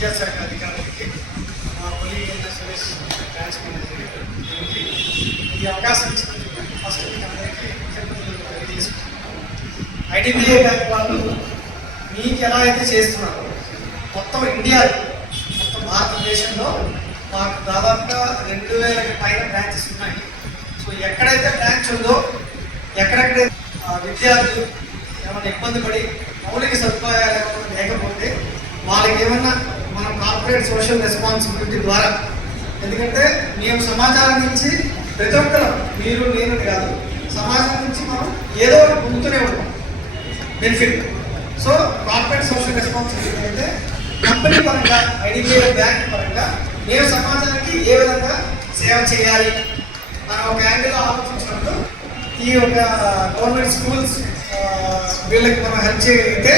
విద్యాశాఖ అధికారులకి మా కొలి సురేష్ బ్రాంచ్ మేనేజర్కి ఈ అవకాశం ఇచ్చినందుకు ఫస్ట్ మీకు అందరికీ కృతజ్ఞతలు తెలియజేసుకుంటున్నాను. ఐడిబిఐ బ్యాంక్ వాళ్ళు మీకు ఎలా అయితే చేస్తున్నారో మొత్తం ఇండియా మొత్తం భారతదేశంలో మాకు దాదాపుగా రెండు వేలకి పైన బ్రాంచెస్ ఉన్నాయి. సో ఎక్కడైతే బ్రాంచ్ ఉందో ఎక్కడెక్కడ విద్యార్థులు ఏమైనా ఇబ్బంది పడి మౌలిక సదుపాయాలు ఏమైనా లేకపోతే వాళ్ళకి ఏమన్నా మనం కార్పొరేట్ సోషల్ రెస్పాన్సిబిలిటీ ద్వారా. ఎందుకంటే మేము సమాచారం నుంచి ప్రతి ఒక్కరు మీరు నేను కాదు సమాజం నుంచి మనం ఏదో ఒకటి పొందుతూనే ఉంటాం. Benefit so corporate social responsibility అయితే కంపెనీ పరంగా ఐడిబిఐ బ్యాంక్ పరంగా మేము సమాజానికి ఏ విధంగా సేవ చేయాలి? మనం ఒక యాంగిల్లో ఆలోచించినప్పుడు ఈ యొక్క గవర్నమెంట్ స్కూల్స్ వీళ్ళకి మనం హెల్ప్ చేయగలిగితే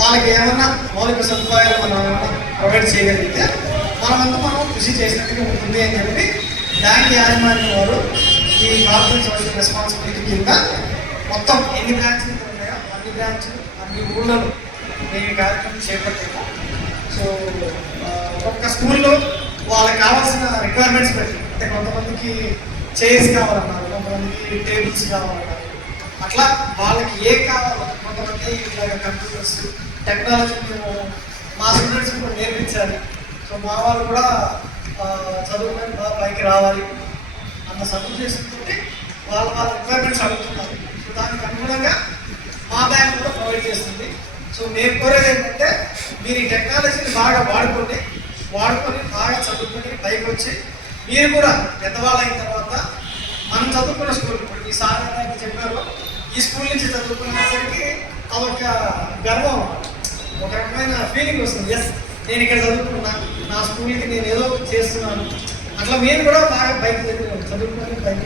వాళ్ళకి ఏమన్నా మౌలిక సదుపాయాలు మనం ఏమన్నా ప్రొవైడ్ చేయగలిగితే మనమంతా మనం కృషి చేసినట్టుగా ఉంటుంది అని చెప్పి బ్యాంక్ యాజమాన్యం వారు ఈ కార్పొరేట్ సోషల్ రెస్పాన్సిబిలిటీ కింద మొత్తం ఎన్ని బ్రాంచ్లు ఉన్నాయో అన్ని బ్రాంచ్లు అన్ని ఊళ్ళలో మేము ఈ కార్యక్రమం చేపట్టాము. సో ఒక్క ఒక్కొక్క స్కూల్లో వాళ్ళకి కావాల్సిన రిక్వైర్మెంట్స్ పెట్టి అంటే కొంతమందికి చైర్స్ కావాలన్నారు కొంతమందికి టేబుల్స్ కావాలన్నారు. అట్లా వాళ్ళకి ఏం కావాలో కాబట్టి ఇలాగ కంప్యూటర్స్ టెక్నాలజీ మేము మా స్టూడెంట్స్ కూడా నేర్పించాలి. సో మా వాళ్ళు కూడా చదువుకొని బాగా పైకి రావాలి అన్న సదుద్దేశంతో వాళ్ళ వాళ్ళ రిక్వైర్మెంట్స్ అడుగుతున్నారు. సో దానికి అనుగుణంగా మా బ్యాంక్ కూడా ప్రొవైడ్ చేస్తుంది. సో మేము కోరేది ఏంటంటే మీరు ఈ టెక్నాలజీని బాగా వాడుకోండి. వాడుకొని బాగా చదువుకొని పైకి వచ్చి మీరు కూడా పెద్దవాళ్ళు అయిన తర్వాత మనం చదువుకున్న స్కూల్ ఇప్పుడు ఈ సార్ చెప్పారు. ఈ స్కూల్ నుంచి చదువుకునేసరికి ఒక గర్వం ఒక రకమైన ఫీలింగ్ వస్తుంది. ఎస్ నేను ఇక్కడ చదువుకున్నా. నా స్కూల్కి నేను ఏదో చేస్తున్నాను. అట్లా మీరు కూడా బాగా బయట చదువుకుని బయట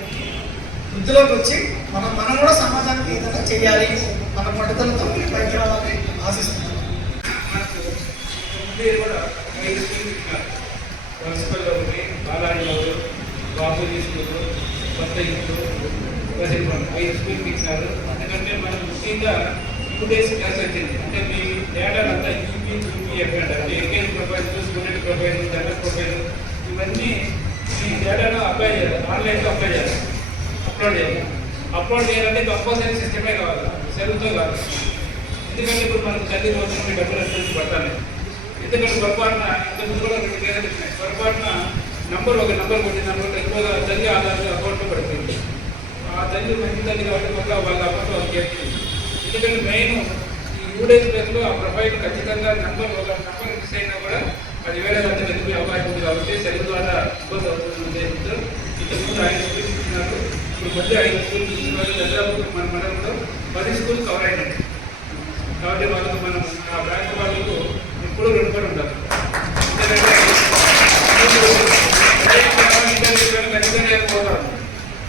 వృద్ధిలోకి వచ్చి మనం మనం కూడా సమాజానికి ఏదైనా చేయాలి మన పట్టుదలతో బయట రావాలని ఆశిస్తున్నాను. మనకు మీరు కూడా ఐదు స్కూల్ ఇచ్చినారు మున్సిపల్లో స్కూల్ కొత్త ఇల్లు ఐదు ఇచ్చినారు మనం ముఖ్యంగా టూ డేస్ క్లాస్ వచ్చింది అంటే మీ డేటా అంతా యూపీ యూపీ ఎక్కడ అంటే LKG profile student profile general profile ఇవన్నీ ఈ డేటాను అప్లై చేయాలి ఆన్లైన్లో అప్లై చేయాలి అప్లోడ్ చేయాలి అప్లోడ్ చేయాలంటే కంపల్సరీ సిస్టమే కావాలి సెల్తో కాదు ఎందుకంటే ఇప్పుడు మనకు తల్లి రోజున మీ డబ్బులు వచ్చేసి పట్టాలి ఎందుకంటే పొరపాటున ఇంతకుముందు కూడా రెండు కేసులు వచ్చినాయి పొరపాటున నంబర్ ఒక నంబర్ కొట్టిన నంబర్ ఎక్కువగా తల్లి ఆధార్ అకౌంట్లో పడుతుంది ఆ తల్లి మంచి తల్లి కాబట్టి మళ్ళీ వాళ్ళ అకౌంట్లో వాళ్ళకి వేస్తుంది ఎందుకంటే మెయిన్ ఈ యూడేజ్ ప్లేస్లో ఆ ప్రొఫైల్ ఖచ్చితంగా నంబర్ ఒక నంబర్ మిస్ అయినా కూడా పదివేల వేరే వెళ్ళిపోయే అవకాశం ఉంది కాబట్టి సెల్ ద్వారా ఇబ్బంది అవుతుంది ఉద్దేశంతో ఇంతకుముందు ఐదు స్కూల్స్ ఇచ్చినారు ఇప్పుడు మధ్య ఐదు స్కూల్స్ ఇచ్చినారు దాదాపు మన మండలంలో పది స్కూల్ కవర్ అయినాయి. కాబట్టి వాళ్ళకు మనం ఆ బ్యాంక్ వాళ్ళకు ఎప్పుడూ రుణపడి ఉండాలి.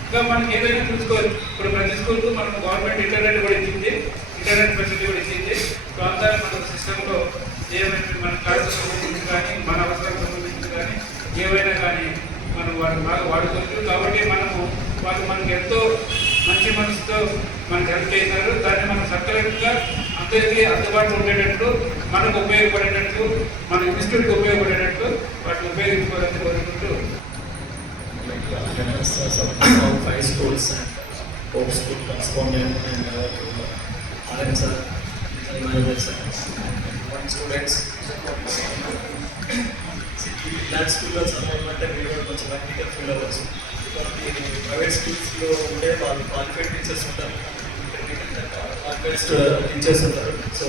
ఇంకా మనకి ఏదైనా చూసుకోవచ్చు ఇప్పుడు ప్రతి స్కూల్కు మనం గవర్నమెంట్ ఇంటర్నెట్ కూడా ఇచ్చింది. ఇంటర్నెట్ ఫెసిలిటీ కూడా ఇచ్చింది సో అంతా మన సిస్టంలో ఏమైనా మన క్లాసెస్ సంబంధించి కానీ మన అవసరం సంబంధించి కానీ ఏవైనా కానీ మనం వాడు బాగా వాడుకోవచ్చు. కాబట్టి మనము వాళ్ళు మనకి ఎంతో మంచి మనసుతో మనకు హెల్ప్ చేశారు. దాన్ని మనం సక్రమంగా అందరికీ అందుబాటులో ఉండేటట్టు మనకు ఉపయోగపడేటట్టు మన ఇన్స్టిట్యూట్కి ఉపయోగపడేటట్టు వాటిని ఉపయోగించుకోవాలని కోరుకుంటూ five schools attendance uh, some అలాగే sir and Hope School correspondent ఇలాంటి స్కూల్లో చదవాలంటే మీరు కూడా కొంచెం హ్యాపీగా ఫీల్ అవ్వచ్చు ప్రైవేట్ స్కూల్స్లో ఉండే వాళ్ళు క్వాలిఫైడ్ టీచర్స్ ఉంటారు. క్వాలిఫైడ్ టీచర్స్ ఉంటారు. సో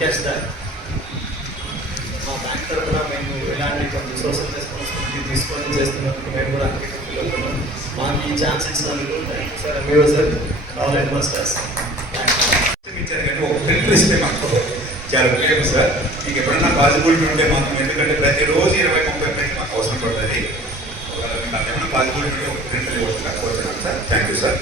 క్యాష్ దాట్ మా బ్యాంక్ తరఫున మేము ఎలాంటి కొన్ని సోషల్ రెస్పాన్సిబిలిటీ తీసుకొని చేస్తున్నందుకు మేము కూడా మాకు ఈ ఛాన్స్ ఇచ్చినందుకు thank you sir MBO sir all masters ఇచ్చారు కానీ ఒక ప్రింటర్ ఇస్తే మాకు చాలా ఉపయోగం సార్ మీకు ఎప్పుడన్నా పాజిబిలిటీ ఉంటే మాత్రం ఎందుకంటే ప్రతిరోజు ఇరవై ముప్పై మినిట్స్ మాకు అవసరం పడుతుంది. ఏమైనా పాజిబిలిటీ ఉంటే ఒక ప్రింట్ ఇవ్వచ్చు సార్. Thank you sir.